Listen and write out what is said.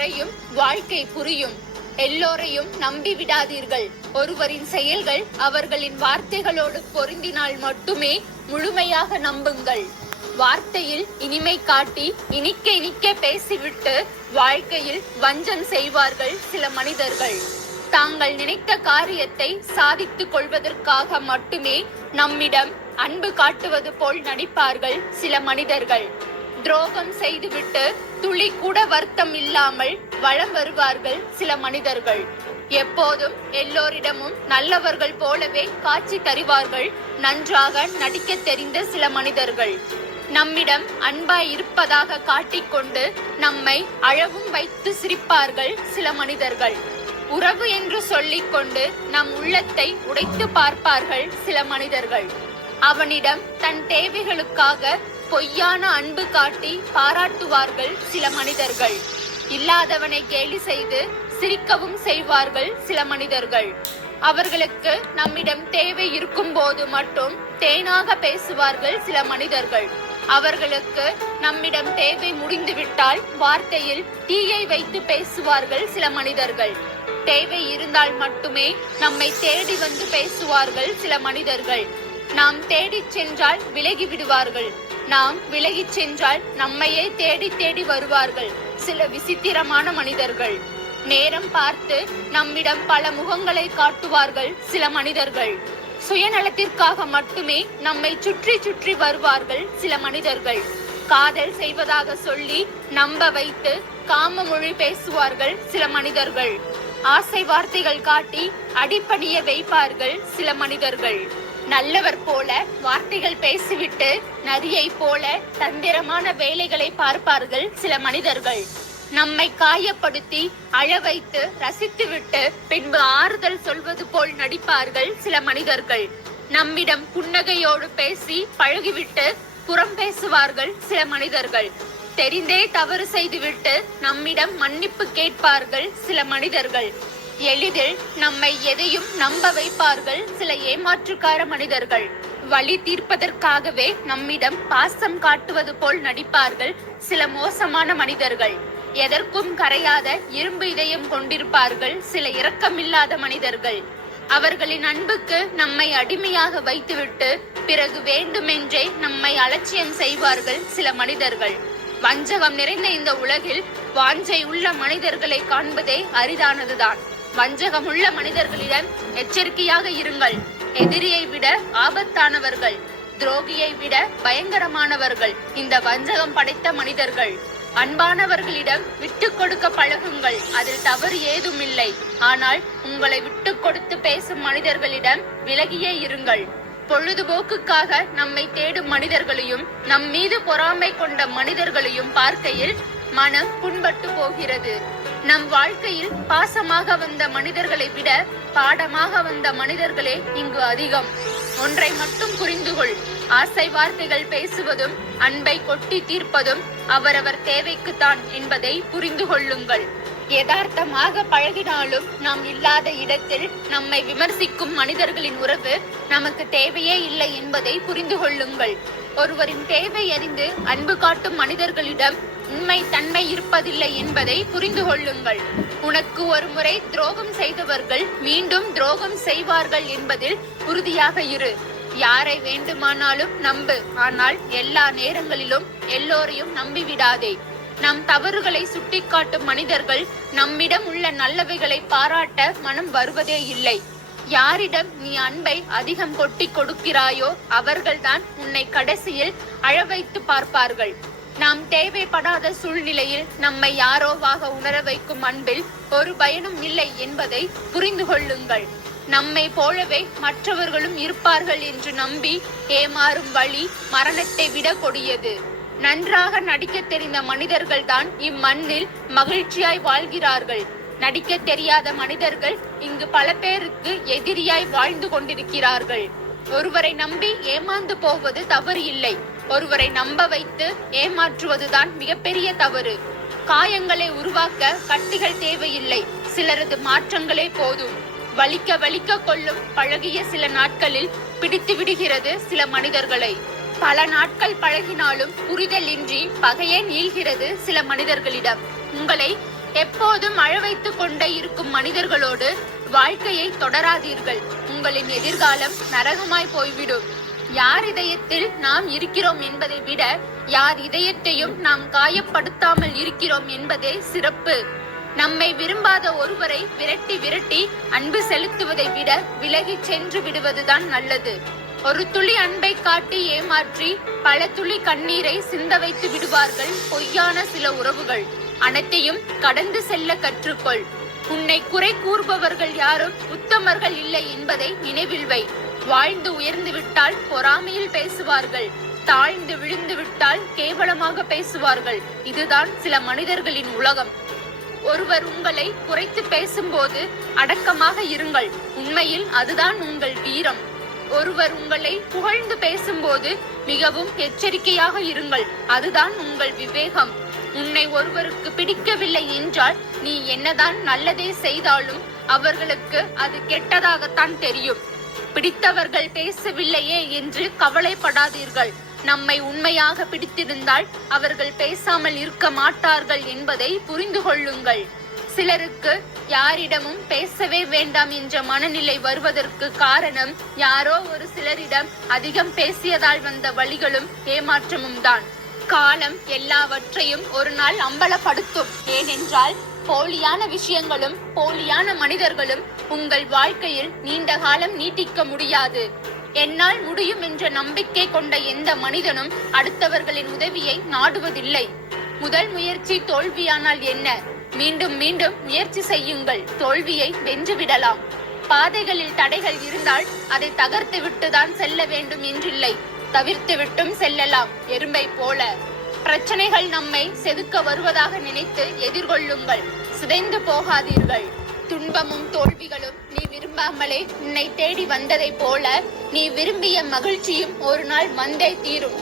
குறையும், வாழ்க்கை புரியும். எல்லோரையும் நம்பி விடாதீர்கள். ஒருவரின் செயல்கள் அவர்களின் வார்த்தைகளோடு பொருந்தினால் மட்டுமே முழுமையாக நம்புங்கள். வார்த்தையில் இனிமை காட்டி இனிக்க இனிக்க பேசிவிட்டு வாழ்க்கையில் வஞ்சம் செய்வார்கள் சில மனிதர்கள். தாங்கள் நினைத்த காரியத்தை சாதித்துக் கொள்வதற்காக மட்டுமே நம்மிடம் அன்பு காட்டுவது போல் நடிப்பார்கள் சில மனிதர்கள். துரோகம் செய்துவிட்டு துளி கூட வருத்தம் இல்லாமல் வலம் வருவார்கள் சில மனிதர்கள். எப்போதும் எல்லோரிடமும் நல்லவர்கள் போலவே காட்சி தருவார்கள் நன்றாக நடிக்க தெரிந்த சில மனிதர்கள். நம்மிடம் அன்பாய் இருப்பதாக காட்டிக்கொண்டு நம்மை அழவும் வைத்து சிரிப்பார்கள் சில மனிதர்கள். உறவு என்று சொல்லிக்கொண்டு நம் உள்ளத்தை உடைத்து பார்ப்பார்கள் சில மனிதர்கள். அவனிடம் தன் தேவைகளுக்காக பொய்யான அன்பு காட்டி பாராட்டுவார்கள் சில மனிதர்கள். இல்லாதவனை கேலி செய்து சிரிக்கவும் செய்வார்கள் சில மனிதர்கள். அவர்களுக்கு நம்மிடம் தேவை இருக்கும் போது மட்டும் தேனாக பேசுவார்கள் சில மனிதர்கள். அவர்களுக்கு நம்மிடம் தேவை முடிந்துவிட்டால் வார்த்தையில் தீயை வைத்து பேசுவார்கள் சில மனிதர்கள். தேவை இருந்தால் மட்டுமே நம்மை தேடி வந்து பேசுவார்கள் சில மனிதர்கள். நாம் தேடிச் சென்றால் விலகி விடுவார்கள். நாம் விலகிச் சென்றால் நம்மையே தேடி தேடி வருவார்கள் சில விசித்திரமான மனிதர்கள். நேரம் பார்த்து நம்மிடம் பல முகங்களை காட்டுவார்கள் சில மனிதர்கள். சுயநலத்திற்காக மட்டுமே நம்மை சுற்றி சுற்றி வருவார்கள் சில மனிதர்கள். காதல் செய்வதாக சொல்லி நம்ப வைத்து காம மொழி பேசுவார்கள் சில மனிதர்கள். ஆசை வார்த்தைகள் காட்டி அடிப்பணிய வைப்பார்கள் சில மனிதர்கள். நல்லவர் போல வார்த்தைகள் பேசிவிட்டு நரியை போல தந்திரமான வேலைகளை பார்ப்பார்கள் சில மனிதர்கள். நம்மை காயப்படுத்தி அழ வைத்து ரசித்துவிட்டு பின்பு ஆறுதல் சொல்வது போல் நடிப்பார்கள் சில மனிதர்கள். நம்மிடம் புன்னகையோடு பேசி பழகிவிட்டு புறம் பேசுவார்கள் சில மனிதர்கள். தெரிந்தே தவறு செய்துவிட்டு நம்மிடம் மன்னிப்பு கேட்பார்கள் சில மனிதர்கள். எளிதில் நம்மை எதையும் நம்ப வைப்பார்கள் சில ஏமாற்றுக்கார மனிதர்கள். வழி தீர்ப்பதற்காகவே நம்மிடம் பாசம் காட்டுவது போல் நடிப்பார்கள் சில மோசமான மனிதர்கள். எதற்கும் கரையாத இரும்பு இதயம் கொண்டிருப்பார்கள் சில இரக்கமில்லாத மனிதர்கள். அவர்களின் அன்புக்கு நம்மை அடிமையாக வைத்துவிட்டு பிறகு வேண்டுமென்றே நம்மை அலட்சியம் செய்வார்கள் சில மனிதர்கள். வஞ்சகம் நிறைந்த இந்த உலகில் வாஞ்சை உள்ள மனிதர்களை காண்பதே அரிதானதுதான். வஞ்சகம் உள்ள மனிதர்களிடம் எச்சரிக்கையாக இருங்கள். எதிரியை விட ஆபத்தானவர்கள், துரோகியை விட பயங்கரமானவர்கள் இந்த வஞ்சகம் படைத்த மனிதர்கள். அன்பானவர்களிடம் விட்டு கொடுக்க பழகுங்கள், அதில் தவறு ஏதும் இல்லை. ஆனால் உங்களை விட்டு கொடுத்து பேசும் மனிதர்களிடம் விலகியே இருங்கள். பொழுதுபோக்குக்காக நம்மை தேடும் மனிதர்களையும் நம் மீது பொறாமை கொண்ட மனிதர்களையும் பார்க்கையில் மனம் புண்பட்டு போகிறது. நம் வாழ்க்கையில் பாசமாக வந்த மனிதர்களை விட பாடமாக வந்த மனிதர்களே இங்கு அதிகம். ஒன்றை மட்டும் புரிந்து கொள். ஆசை வார்த்தைகள் பேசுவதும் அன்பை கொட்டி தீர்ப்பதும் அவரவர் தேவைக்குத்தான் என்பதை புரிந்து கொள்ளுங்கள். யதார்த்தமாக பழகினாலும் நாம் இல்லாத இடத்தில் நம்மை விமர்சிக்கும் மனிதர்களின் உறவு நமக்கு தேவையே இல்லை என்பதை புரிந்து கொள்ளுங்கள். ஒருவரின் தேவை அறிந்து அன்பு காட்டும் மனிதர்களிடம் உண்மை தன்மை இருப்பதில்லை என்பதை புரிந்து கொள்ளுங்கள். உனக்கு ஒரு முறை துரோகம் செய்தவர்கள் மீண்டும் துரோகம் செய்வார்கள் என்பதில் உறுதியாக இரு. யாரை வேண்டுமானாலும் நம்பு, ஆனால் எல்லா நேரங்களிலும் எல்லோரையும் நம்பிவிடாதே. நம் தவறுகளை சுட்டிக்காட்டும் மனிதர்கள் நம்மிடம் உள்ள நல்லவைகளை பாராட்ட மனம் வருவதே இல்லை. யாரிடம் நீ அன்பை அதிகம் கொட்டி கொடுக்கிறாயோ அவர்கள்தான் உன்னை கடைசியில் அழ வைத்து பார்ப்பார்கள். நாம் தேவைப்படாத சூழ்நிலையில் நம்மை யாரோவாக உணர வைக்கும் அன்பில் ஒரு பயனும் இல்லை என்பதை புரிந்து கொள்ளுங்கள். நம்மை போலவே மற்றவர்களும் இருப்பார்கள் என்று நம்பி ஏமாறும் வழி மரணத்தை விட கொடியது. நன்றாக நடிக்க தெரிந்த மனிதர்கள் தான் இம்மண்ணில் மகிழ்ச்சியாய் வாழ்கிறார்கள். நடிக்க தெரியாத மனிதர்கள் இங்கு பல பேருக்கு எதிரியாய் வாழ்ந்து கொண்டிருக்கிறார்கள். ஒருவரை நம்பி ஏமாந்து போவது தவறு இல்லை. ஒருவரை நம்ப வைத்து ஏமாற்றுவதுதான் மிகப்பெரிய தவறு. காயங்களை உருவாக்க கட்டிகள் தேவையில்லை, சிலரது மாற்றங்களே போதும். வலிக்க வலிக்க கொள்ளும் பழகிய சில நாட்களில் பிடித்து விடுகிறது சில மனிதர்களை. பல நாட்கள் பழகினாலும் புரிதல் இன்றி பகையே நீள்கிறது சில மனிதர்களிடம். உங்களை எப்போதும் அழ வைத்துக் கொண்டே இருக்கும் மனிதர்களோடு வாழ்க்கையை தொடராதீர்கள். உங்களின் எதிர்காலம் நரகமாய் போய்விடும். யார் இதயத்தில் நாம் இருக்கிறோம் என்பதை விட யார் இதயத்தையும் நாம் காயப்படுத்தாமல் இருக்கிறோம் என்பதே சிறப்பு. நம்மை விரும்பாத ஒருவரை விரட்டி விரட்டி அன்பு செலுத்துவதை விட விலகி சென்று விடுவதுதான் நல்லது. ஒரு துளி அன்பை காட்டி ஏமாற்றி பல துளி கண்ணீரை சிந்த வைத்து விடுவார்கள் பொய்யான சில உறவுகள். அனைத்தையும் கடந்து செல்ல கற்றுக்கொள். உன்னை குறை கூறுபவர்கள் யாரும் உத்தமர்கள் இல்லை என்பதை நினைவில் வை. வாழ்ந்து உயர்ந்து விட்டால் பொறாமையில் பேசுவார்கள், தாழ்ந்து விழுந்து விட்டால் கேவலமாக பேசுவார்கள். இதுதான் சில மனிதர்களின் உலகம். ஒருவர் உங்களை குறைத்து பேசும்போது அடக்கமாக இருங்கள். உண்மையில் அதுதான் உங்கள் வீரம். ஒருவர் உங்களை புகழ்ந்து பேசும்போது மிகவும் எச்சரிக்கையாக இருங்கள். அதுதான் உங்கள் விவேகம். உன்னை ஒருவருக்கு பிடிக்கவில்லை என்றால் நீ என்னதான் நல்லதே செய்தாலும் அவர்களுக்கு அது கெட்டதாகத்தான் தெரியும். பிடித்தவர்கள் பேசவில்லையே என்று கவலைப்படாதீர்கள். நம்மை உண்மையாக பிடித்திருந்தால் அவர்கள் பேசாமல் இருக்க மாட்டார்கள் என்பதை புரிந்து கொள்ளுங்கள். சிலருக்கு யாரிடமும் பேசவே வேண்டாம் என்ற மனநிலை வருவதற்கு காரணம் யாரோ ஒரு சிலரிடம் அதிகம் பேசியதால் வந்த வலிகளும் ஏமாற்றமும் தான். காலம் எல்லாவற்றையும் ஒரு நாள் அம்பலப்படுத்தும். ஏனென்றால் போலியான விஷயங்களும் போலியான மனிதர்களும் உங்கள் வாழ்க்கையில் நீண்ட காலம் நீட்டிக்க முடியாது. என்னால் முடியும் என்ற நம்பிக்கை கொண்ட எந்த மனிதனும் அடுத்தவர்களின் உதவியை நாடுவதில்லை. முதல் முயற்சி தோல்வியானால் என்ன? மீண்டும் மீண்டும் முயற்சி செய்யுங்கள். தோல்வியை வென்றுவிடலாம். பாதைகளில் தடைகள் இருந்தால் அதை தகர்த்து விட்டுதான் செல்ல வேண்டும் என்றில்லை, தவிர்த்து விட்டும் செல்லலாம். எறும்பை போல பிரச்சனைகள் நம்மை செதுக்க வருவதாக நினைத்து எதிர்கொள்ளுங்கள். சிதைந்து போகாதீர்கள். துன்பமும் தோல்விகளும் நீ விரும்பாமலே உன்னை தேடி வந்ததை போல நீ விரும்பிய மகிழ்ச்சியும் ஒரு நாள் வந்தே தீரும்.